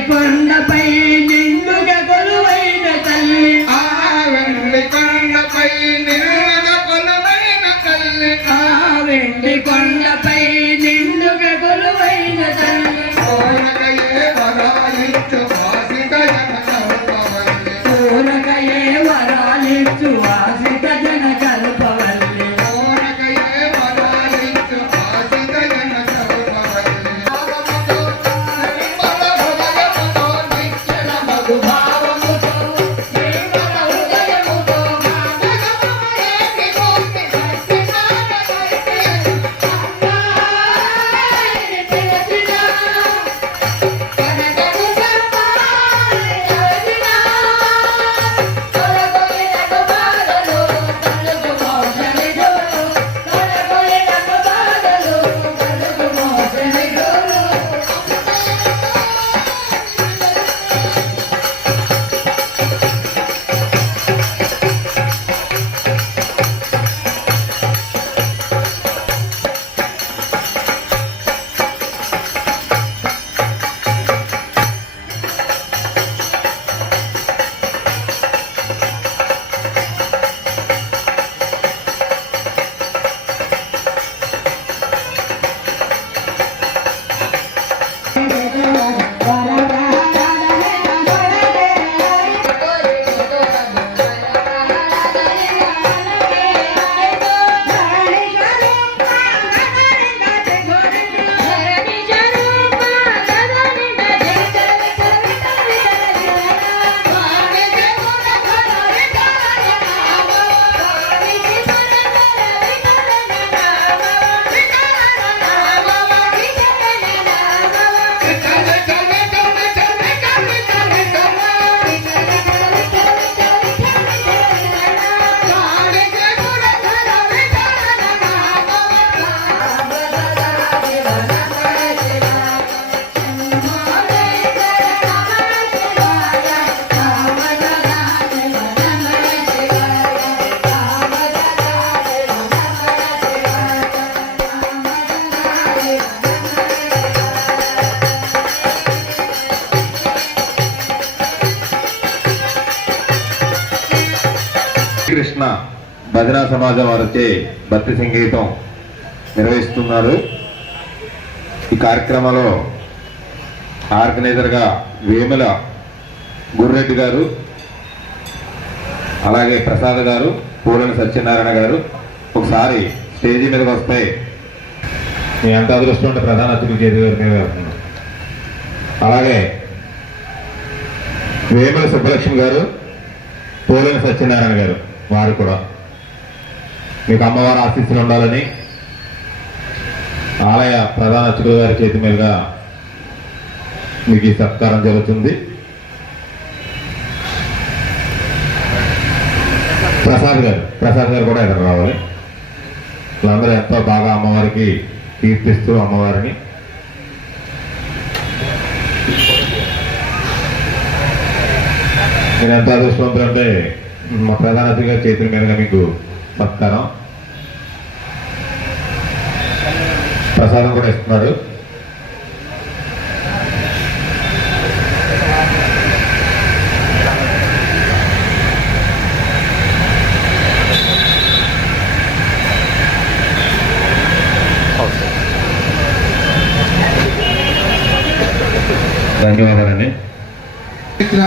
Ivan భజనా సమాజం వారిచే భక్తి సంగీతం నిర్వహిస్తున్నారు. ఈ కార్యక్రమంలో ఆర్గనైజర్గా వేముల గుర్రెడ్డి గారు అలాగే ప్రసాద్ గారు పూలని సత్యనారాయణ గారు ఒకసారి స్టేజీ మీదకి వస్తే మీ అంత అదృష్టం ఉంటే ప్రధాన అతిథి చేతి గారి మీద అలాగే వేముల సుబ్బలక్ష్మి గారు పోలిన సత్యనారాయణ గారు వారు కూడా. మీకు అమ్మవారి ఆశీస్సులు ఉండాలని ఆలయ ప్రధాన అర్చకుల గారి చేతి మీదుగా మీకు ఈ సత్కారం జరుగుతుంది. ప్రసాద్ గారు ప్రసాద్ గారు కూడా ఇక్కడ రావాలి. వీళ్ళందరూ ఎంతో బాగా అమ్మవారికి కీర్తిస్తూ అమ్మవారిని. నేను ఎంత అదృష్టవంతులు అంటే మా ప్రధాన అతిథిగా చేతుల మీదుగా మీకు సత్కారం. ప్రసాదం కూడా ఇస్తున్నాడు. ధన్యవాదాలండి. ఇక్కడ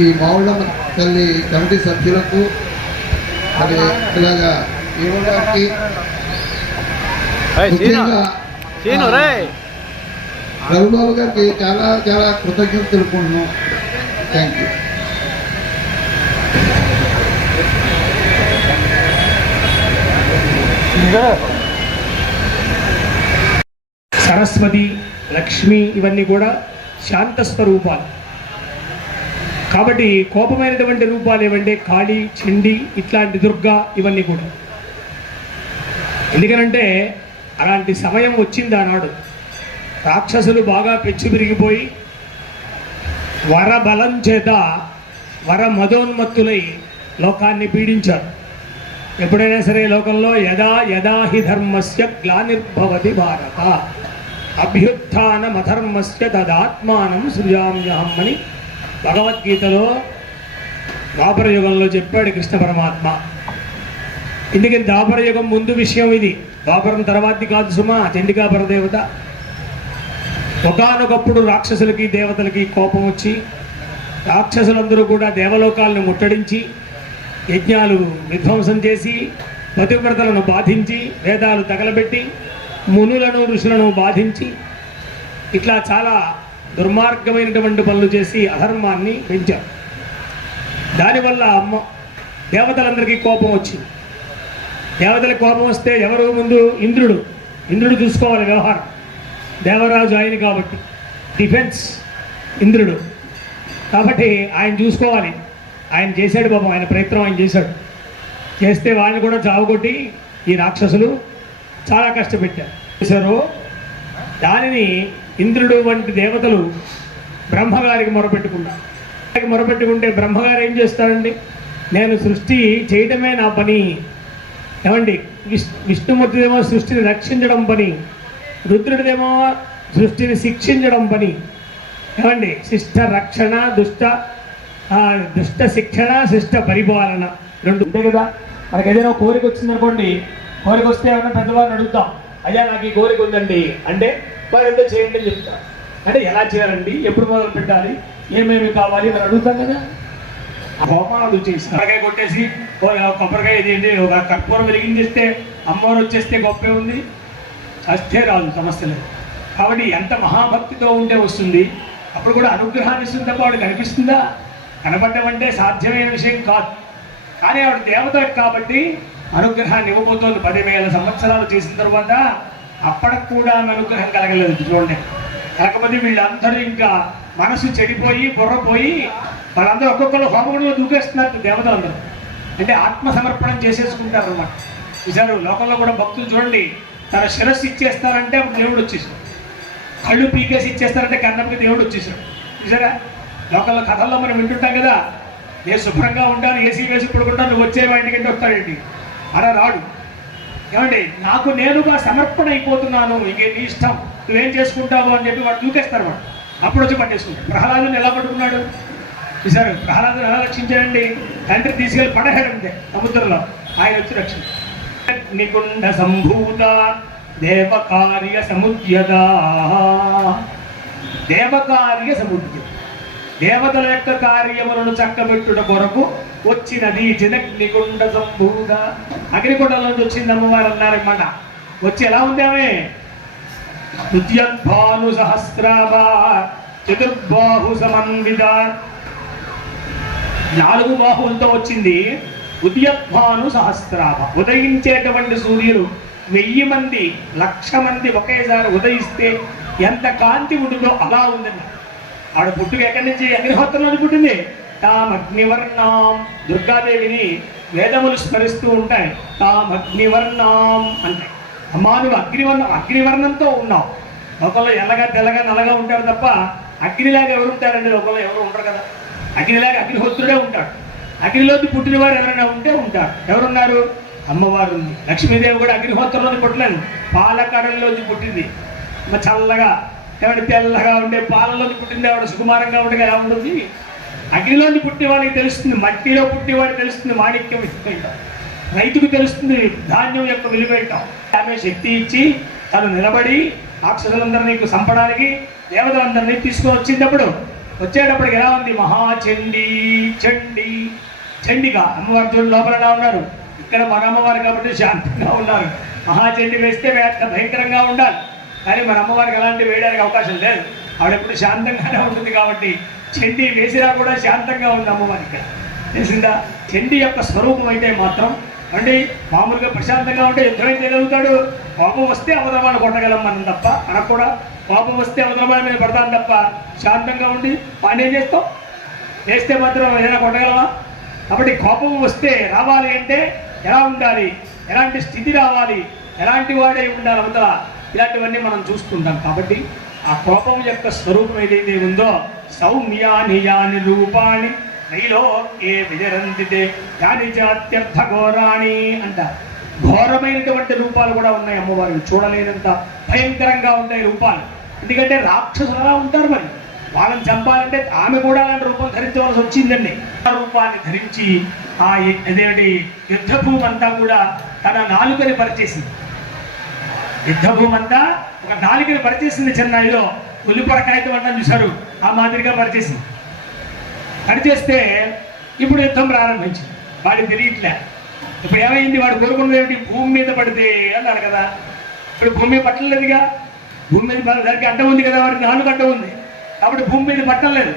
ఈ మావుళ్ళమ్మ తల్లి కమిటీ సభ్యులకు మరి ఇలాగా యువగారికి రఘుబాబు గారికి చాలా చాలా కృతజ్ఞతలు తెలుపుకుంటున్నాం. థ్యాంక్ యూ సరస్వతి లక్ష్మి ఇవన్నీ కూడా శాంత స్వరూపాలు కాబట్టి కోపమైనటువంటి రూపాలు ఏవంటే కాళీ చండి ఇట్లాంటి దుర్గా ఇవన్నీ కూడా. ఎందుకనంటే అలాంటి సమయం వచ్చింది ఆనాడు. రాక్షసులు బాగా పెచ్చు పెరిగిపోయి వరబలం చేత వర మదోన్మత్తులై లోకాన్ని పీడించారు. ఎప్పుడైనా సరే లోకంలో యదా యదా హి ధర్మస్య గ్లానిర్భవతి భారత. అభ్యుత్నమధర్మస్య తదాత్మానం సృజామ్యహం అని భగవద్గీతలో ద్వాపర యుగంలో చెప్పాడు కృష్ణ పరమాత్మ. ఎందుకని దాపర యుగం ముందు విషయం ఇది. దాపరం తర్వాతి కాదు సుమా చండికాపర దేవత. ఒకనొకప్పుడు రాక్షసులకి దేవతలకి కోపం వచ్చి రాక్షసులందరూ కూడా దేవలోకాలను ముట్టడించి యజ్ఞాలు విధ్వంసం చేసి పతివ్రతలను బాధించి వేదాలు తగలబెట్టి మునులను ఋషులను బాధించి ఇట్లా చాలా దుర్మార్గమైనటువంటి పనులు చేసి అధర్మాన్ని పెంచారు దానివల్ల అమ్మ దేవతలందరికీ కోపం వచ్చింది. దేవతలకు కోపం వస్తే ఎవరు ముందు ఇంద్రుడు? ఇంద్రుడు చూసుకోవాలి వ్యవహారం. దేవరాజు ఆయన కాబట్టి. డిఫెన్స్ ఇంద్రుడు. కాబట్టి ఆయన చూసుకోవాలి. ఆయన చేశాడు పాపం ఆయన ప్రయత్నం ఆయన చేశాడు. చేస్తే వాళ్ళని కూడా చావగొట్టి ఈ రాక్షసులు చాలా కష్టపెట్టారు. చేశారు? దానిని ఇంద్రుడు వంటి దేవతలు బ్రహ్మగారికి మొరపెట్టుకున్నారు. మొరపెట్టుకుంటే బ్రహ్మగారు ఏం చేస్తారండి? నేను సృష్టి చేయటమే నా పని. ఏమండి? విష్ణుమూర్తిదేమో సృష్టిని రక్షించడం పని రుద్రుడిదేమో సృష్టిని శిక్షించడం పని. ఏమండి? శిష్ట రక్షణ దుష్ట దుష్ట శిక్షణ శిష్ట పరిపాలన. రెండు ఉంటే కదా? మనకి ఏదైనా కోరిక వచ్చిందనుకోండి కోరిక వస్తే ఏమైనా పెద్దవారిని అడుగుతాం అయ్యా నాకు ఈ కోరిక ఉందండి. అంటే వారు ఎంత చేయండి? అని చెప్తారు అంటే ఎలా చేయాలండి? ఎప్పుడు మొదలు పెట్టాలి ఏమేమి కావాలి? మరి అడుగుతాం కదా. ఆ వచ్చేసి చేసి కొబ్బరికాయ కొట్టేసి ఓ కొబ్బరికాయ ఇది ఏంటి ఒక కర్పూరం వెలిగించేస్తే అమ్మవారు వచ్చేస్తే గొప్పే ఉంది. అస్తే రాదు సమస్య లేదు. కాబట్టి ఎంత మహాభక్తితో ఉంటే వస్తుంది. అప్పుడు కూడా అనుగ్రహాన్ని ఇస్తుంది తప్ప ఆవిడ కనిపిస్తుందా? కనపడడం అంటే సాధ్యమైన విషయం కాదు. కానీ ఆవిడ దేవత కాబట్టి అనుగ్రహాన్ని ఇవ్వబోతోంది. పదివేల సంవత్సరాలు చేసిన తర్వాత అప్పటికి కూడా ఆమె అనుగ్రహం కలగలేదు. చూడండి. కాకపోతే వీళ్ళందరూ ఇంకా మనసు చెడిపోయి బుర్రపోయి వాళ్ళందరూ ఒక్కొక్కరు హోమగుడిలో దూకేస్తున్నారు దేవతలందరూ. అంటే ఆత్మ సమర్పణం చేసేసుకుంటారు అనమాట చూసారు లోకంలో కూడా భక్తులు చూడండి తన శిరస్సు ఇచ్చేస్తారంటే అప్పుడు దేవుడు వచ్చేసాడు. కళ్ళు పీకేసి ఇచ్చేస్తారంటే కన్నంకి దేవుడు వచ్చేసాడు. చూసారా లోకల్లో కథల్లో మనం వింటుంటాం కదా నేను శుభ్రంగా ఉంటాను ఏసీ వేసి పడుకుంటాను నువ్వు వచ్చే మా ఇంటికి వస్తాడేంటి అలా రాడు. ఏమండి నాకు నేనుగా సమర్పణ అయిపోతున్నాను ఇంకే నీ ఇష్టం. నువ్వేం చేసుకుంటావు అని చెప్పి వాడు దూకేస్తారు వాడు. అప్పుడు వచ్చి పట్టేసుకుంటాడు. ప్రహ్లాదుని ఎలా పట్టుకున్నాడు? చూసారు ప్రహ్లాదుని ఎలా రక్షించాడండి? తండ్రి తీసుకెళ్ళి పడేశాడంతే సముద్రంలో ఆయన వచ్చి రక్షించాడు నికుండ సంభూత దేవకార్య సముద్యత దేవకార్య సముద్యం. దేవతల యొక్క కార్యములను చక్కబెట్టుట కొరకు వచ్చినది జనగ్నిగుండ సంభూత. అగ్నిగుండంలోంచి వచ్చింది అమ్మవారు అన్నారన్నమాట. వచ్చి ఎలా ఉంది ఆమె ఉద్యద్భాను చతుర్బాహు సమన్విత నాలుగు బాహువులతో వచ్చింది ఉదయభాను సహస్రాభ ఉదయించేటువంటి సూర్యుడు వెయ్యి మంది లక్ష మంది ఒకేసారి ఉదయిస్తే ఎంత కాంతి ఉంటుందో అలా ఉందండి. ఆడ పుట్టుక ఎక్కడి నుంచి అగ్నిహోత్రం నుంచి పుట్టింది? తామగ్నివర్ణాం. దుర్గాదేవిని వేదములు స్మరిస్తూ ఉంటాయి. తామగ్నివర్ణాం అంటాయి. అమ్మా నువ్వు అగ్నివర్ణం అగ్నివర్ణంతో ఉన్నావు లోకంలో ఎల్లగా తెల్లగా నల్లగా ఉంటారు తప్ప అగ్నిలాగా ఎవరు ఉంటారండి? లోకంలో ఎవరు ఉండరు కదా. అగ్నిలాగా అగ్నిహోత్రుడే ఉంటాడు. అగ్నిలోకి పుట్టినవారు ఎవరైనా ఉంటే ఉంటారు. ఎవరున్నారు? అమ్మవారు ఉంది. లక్ష్మీదేవి కూడా అగ్నిహోత్రంలోని పుట్టలేదు. పాలకడల్లోంచి పుట్టింది. చల్లగా ఎవరి తెల్లగా ఉండే పాలలోకి పుట్టింది. ఆవిడ సుకుమారంగా ఉండగా ఎలా ఉంటుంది? అగ్నిలోని పుట్టిన తెలుస్తుంది. మట్టిలో పుట్టేవాడికి తెలుస్తుంది మాణిక్యం విలువ రైతుకు తెలుస్తుంది ధాన్యం యొక్క విలువ ఆమె శక్తి ఇచ్చి తను నిలబడి రాక్షసులందరినీ సంపడానికి చంపడానికి దేవతలందరినీ తీసుకొని వచ్చినప్పుడు వచ్చేటప్పటికి ఎలా ఉంది? మహాచండి చండి చండిగా అమ్మవారి లోపల ఎలా ఉన్నారు? ఇక్కడ మన అమ్మవారు కాబట్టి శాంతంగా ఉన్నారు. మహాచండి వేస్తే వేట భయంకరంగా ఉండాలి. కానీ మన అమ్మవారికి అలాంటి వేయడానికి అవకాశం లేదు. ఆవిడ ఎప్పుడు శాంతంగానే ఉంటుంది కాబట్టి చండి వేసినా కూడా శాంతంగా ఉంది అమ్మవారికి తెలిసిందా? చండి యొక్క స్వరూపం అయితే మాత్రం అండి మామూలుగా ప్రశాంతంగా ఉంటే యుద్ధం ఏం చేయగలుగుతాడు. కోపం వస్తే అవతలవాడు కొట్టగలం మనం తప్ప మనకు కూడా. కోపం వస్తే అవతలవాడి మీద పడతాం తప్ప శాంతంగా ఉండి పని ఏం చేస్తాం వేస్తే మాత్రం ఏదైనా కొట్టగలమా కాబట్టి కోపం వస్తే రావాలి అంటే ఎలా ఉండాలి? ఎలాంటి స్థితి రావాలి? ఎలాంటి వాడే ఉండాలి అవతల? ఇలాంటివన్నీ మనం చూస్తుంటాం. కాబట్టి ఆ కోపం యొక్క స్వరూపం ఏదైతే ఉందో సౌమ్యాని యాని రూపాన్ని నైలోకే విజరంతితే దాని జాత్యర్థ ఘోరాణి అంట. ఘోరమైనటువంటి రూపాలు కూడా ఉన్నాయి అమ్మవారు. చూడలేనంత భయంకరంగా ఉంటాయి రూపాలు. ఎందుకంటే రాక్షసులు అలా ఉంటారు మరి. వాళ్ళని చంపాలంటే ఆమె కూడా అలాంటి రూపం ధరించవలసి వచ్చిందండి. ఆ రూపాన్ని ధరించి ఆ అదేంటి యుద్ధ అంతా కూడా తన నాలుకని పరిచేసింది. యుద్ధభూమి అంతా ఒక నాలుకని పరిచేసింది చెన్నైలో. ఉల్లిపొరకాయతం అంటాం చూశారు. ఆ మాదిరిగా పరిచేసింది. పరిచేస్తే ఇప్పుడు యుద్ధం ప్రారంభించింది. వాడికి తెలియట్లే. ఇప్పుడు ఏమైంది? వాడు కోరుకున్నది ఏమిటి? భూమి మీద పడితే అన్నారు కదా. ఇప్పుడు భూమి మీద పట్టలేదుగా. భూమి మీద దానికి అడ్డం ఉంది కదా వాడికి? నాలుగు అడ్డం ఉంది. కాబట్టి భూమి మీద పట్టలేదు.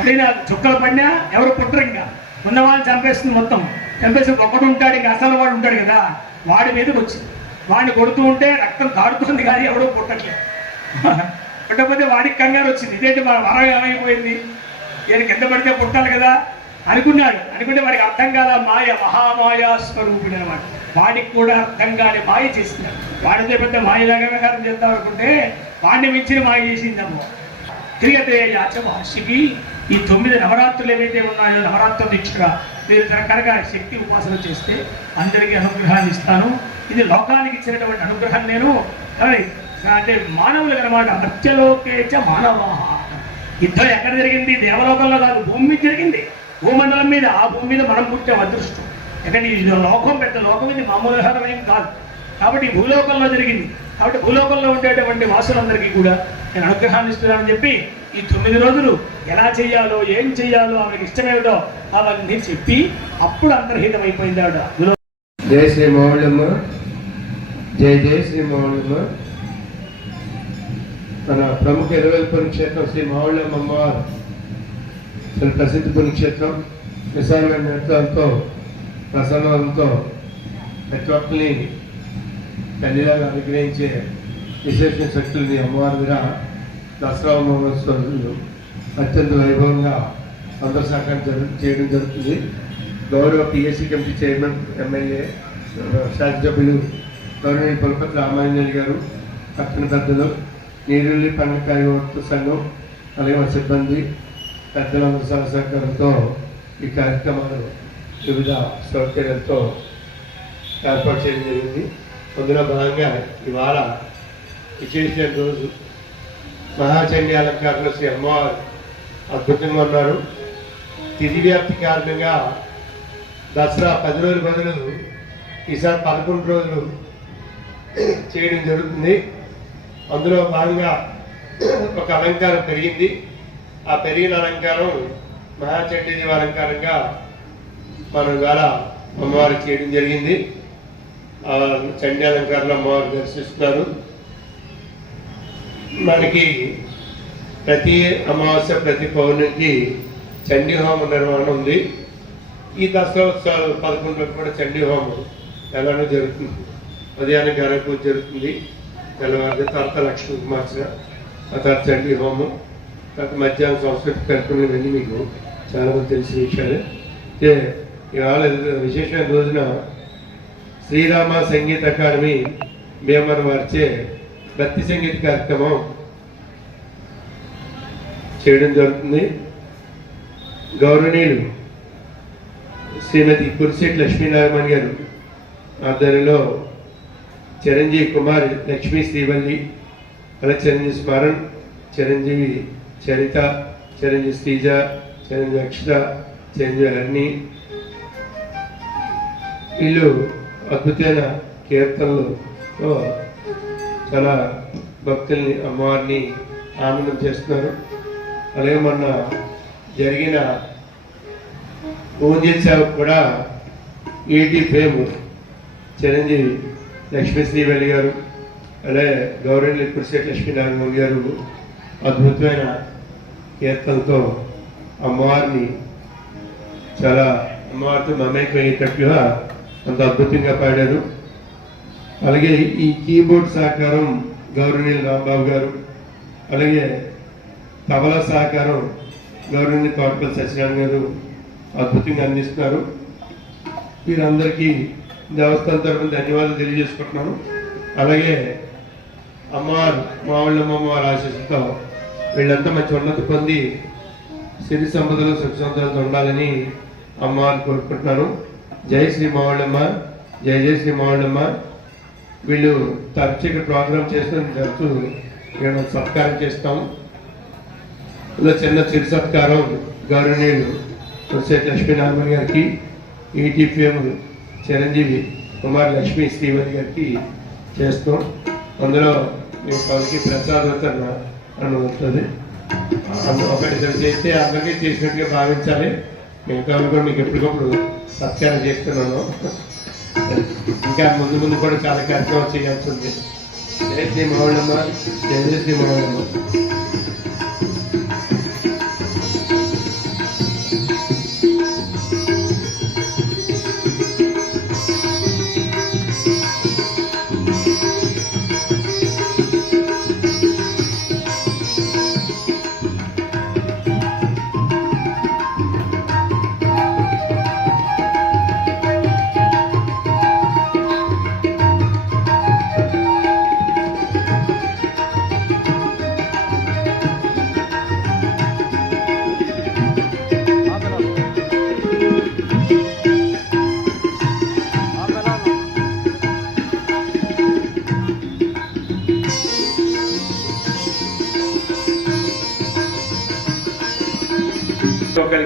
పడిన చుక్కలు పడినా ఎవరు పుట్టరు ఇంకా. ఉన్న వాళ్ళని చంపేస్తుంది మొత్తం. చంపేసి ఒకడు ఉంటాడు ఇంకా అసలు వాడు ఉంటాడు కదా. వాడి మీదకి వచ్చింది వాడిని కొడుతూ ఉంటే రక్తం కారుతుంది కానీ ఎవడో పుట్టట్లేదు. పుట్టకపోతే వాడికి కంగారు వచ్చింది. ఇదేంటి మా వరం ఏమైపోయింది? ఈయన కింద పడితే పుట్టాలి కదా అనుకున్నాడు. అనుకుంటే వాడికి అర్థం కాల మాయ మహామాయా స్వరూపుడు అనమాట. వాడికి కూడా అర్థం కాని మాయ చేసినాడు వాడితే పెద్ద మాయలాగా వ్యవహారం చేద్దాం అనుకుంటే వాడిని మించిన మాయ చేసిందమ్మో. క్రియతే యాచ మహర్షికి ఈ తొమ్మిది నవరాత్రులు ఏవైతే ఉన్నాయో నవరాత్రులు ఇచ్చుగా మీరు రకరకాల శక్తి ఉపాసన చేస్తే అందరికీ అనుగ్రహాన్ని ఇస్తాను. ఇది లోకానికి ఇచ్చినటువంటి అనుగ్రహం నేను. అంటే మానవులకు అనమాట మత్స్యలోకేచ మానవ యుద్ధం ఎక్కడ జరిగింది? దేవలోకంలో కాదు భూమి మీద జరిగింది. భూమండలం మీద ఆ భూమి మీద మనం పుట్టాం అదృష్టం. ఎక్కడ ఇది లోకం పెద్ద లోకం ఇది మామూలు వ్యవహారం కాదు. కాబట్టి భూలోకంలో జరిగింది. కాబట్టి భూలోకంలో ఉండేటువంటి వాసులందరికీ కూడా నేను అనుగ్రహాన్ని ఇస్తున్నానని చెప్పి ఈ తొమ్మిది రోజులు ఎలా చేయాలో ఏం చేయాలో ఆమెకి ఇష్టమేమిటో అవన్నీ చెప్పి అప్పుడు అంతర్హితం అయిపోయింది ఆవిడ. జై శ్రీ మౌళమ్మ. జై జై శ్రీ మౌళమ్మ. మన ప్రముఖ ఇరవై పుణ్యక్షేత్రం శ్రీ మౌళమ్మ అమ్మవారు. చాలా ప్రసిద్ధ పుణ్యక్షేత్రం విశాలమైన నేత్రాలతో ప్రసన్నంతో ప్రతి ఒక్కరిని తల్లిలాగా అనుగ్రహించే విశేష శక్తుల్ని అమ్మవారి మీద దసరా మహోత్సవాలు అత్యంత వైభవంగా అందరూ సహకారం జరు చేయడం జరుగుతుంది. గౌరవ పిఎస్సి కమిటీ చైర్మన్ ఎమ్మెల్యే శాసనసభ్యులు గౌరవ పులపతి రామాంజలి గారు పక్కన పెద్దలు నీరుల్లి పండుగ కార్యవర్త సంఘం అలాగే మా సిబ్బంది పెద్దలందరి సహకారంతో ఈ కార్యక్రమాలు వివిధ సౌకర్యాలతో ఏర్పాటు చేయడం జరిగింది. అందులో భాగంగా ఇవాళ విశేషమైన రోజు మహాచండీ అలంకారంలో శ్రీ అమ్మవారు అద్భుతంగా ఉన్నారు. తిథి వ్యాప్తి కారణంగా దసరా పది రోజుల బదులు ఈసారి పదకొండు రోజులు చేయడం జరుగుతుంది. అందులో భాగంగా ఒక అలంకారం పెరిగింది. ఆ పెరిగిన అలంకారం మహాచండీదేవి అలంకారంగా మనం ఇవాళ అమ్మవారు చేయడం జరిగింది. ఆ చండీ అలంకారంలో అమ్మవారు దర్శిస్తున్నారు. మనకి ప్రతి అమావాస్య ప్రతి పౌర్ణమికి చండీ హోమం నిర్వహణ ఉంది. ఈ దసరా ఉత్సవాలు కూడా చండీ హోమం ఎలానో జరుగుతుంది. ఉదయాన్నే అరకు జరుగుతుంది. తెల్లవారి తర్వాత లక్ష్మీ కుమార్చన ఆ తర్వాత చండీ హోమం. తర్వాత మధ్యాహ్నం సంస్కృతి కార్యక్రమం ఇవన్నీ మీకు చాలామంది తెలిసిన విషయాలు. అయితే ఇవాళ విశేషమైన రోజున శ్రీరామ సంగీత అకాడమీ భీమవరం వారిచే భక్తి సంగీత కార్యక్రమం చేయడం జరుగుతుంది. గౌరవనీయులు శ్రీమతి కురిశెట్టి లక్ష్మీనారాయణ గారు ఆధ్వర్యంలో చిరంజీవి కుమార్ లక్ష్మీ శ్రీవల్లి అలా చిరంజీవి స్మరణ్ చిరంజీవి చరిత చిరంజీవి శ్రీజ చిరంజీవి అక్షర చిరంజీవి హరిణి. వీళ్ళు అద్భుతమైన కీర్తనలు. చాలా భక్తుల్ని అమ్మవారిని ఆనందం చేస్తున్నారు. అలాగే మొన్న జరిగిన పూజ సేవ కూడా ఏటీ ఫేమ్ చిరంజీవి. లక్ష్మీ శ్రీవల్లి గారు అలాగే గౌరవనీయులు కురిశెట్టి లక్ష్మీనారాయణ గారు అద్భుతమైన కీర్తనతో అమ్మవారిని చాలా అమ్మవారితో మమేకమయ్యేటట్టుగా అంత అద్భుతంగా పాడారు. అలాగే ఈ కీబోర్డ్ సహకారం గౌరవనీయులు రాంబాబు గారు అలాగే తబలా సహకారం గౌరవనీయ తోటపల్లి సత్యనారాయణ గారు అద్భుతంగా అందిస్తున్నారు. వీరందరికీ దేవస్థానం తరఫున ధన్యవాదాలు తెలియజేసుకుంటున్నాను. అలాగే అమ్మవారు మావుళ్ళమ్మ అమ్మవారి ఆశీస్సుతో వీళ్ళంతా మంచి ఉన్నతి పొంది సిరి సంపదలు సుఖ సంపదలతో ఉండాలని అమ్మవారిని కోరుకుంటున్నాను. జై శ్రీ మావుళ్ళమ్మ జై జై శ్రీ మావుళ్ళమ్మ. వీళ్ళు తరచు ఇక్కడ ప్రోగ్రామ్ చేస్తున్న తరచు మేము సత్కారం చేస్తాం ఇలా చిన్న చిరు సత్కారం గౌరవనీయులు ప్రొఫెసర్ లక్ష్మీనారాయణ గారికి ఈటీపీఎం చిరంజీవి కుమార్ లక్ష్మి శ్రీవతి గారికి చేస్తాం అందులో మీకు వాళ్ళకి ప్రసాదోత్తరణ అని ఉంటుంది. ఒకటి చేస్తే అందరికీ చేసినట్టుగా భావించాలి. మిగతా కూడా మీకు ఎప్పటికప్పుడు సత్కారం చేస్తున్నాను. ఇంకా ముందు ముందు కూడా చాలా కార్యక్రమాలు చేయాల్సి ఉంది. జయ శ్రీ మౌళమ్మ జయ జయ శ్రీ మౌళమ్మ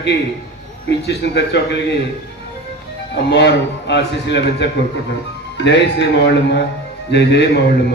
ఒకరికి ఇచ్చేసిన ప్రతి ఒక్కరికి అమ్మవారు ఆశీస్సులు లభించాలని కోరుకుంటున్నాను. జై శ్రీ మావళ్ళమ్మ జై జై మావళ్ళమ్మ.